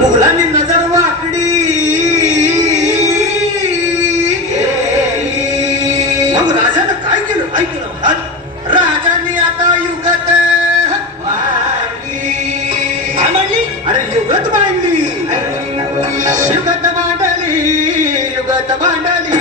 मुघलांनी नजर वाकडी मग राजानं काय केलं ऐकलं राजाने आता युगत मांडली काय मांडली अरे युगत मांडली युगत मांडली युगत मांडली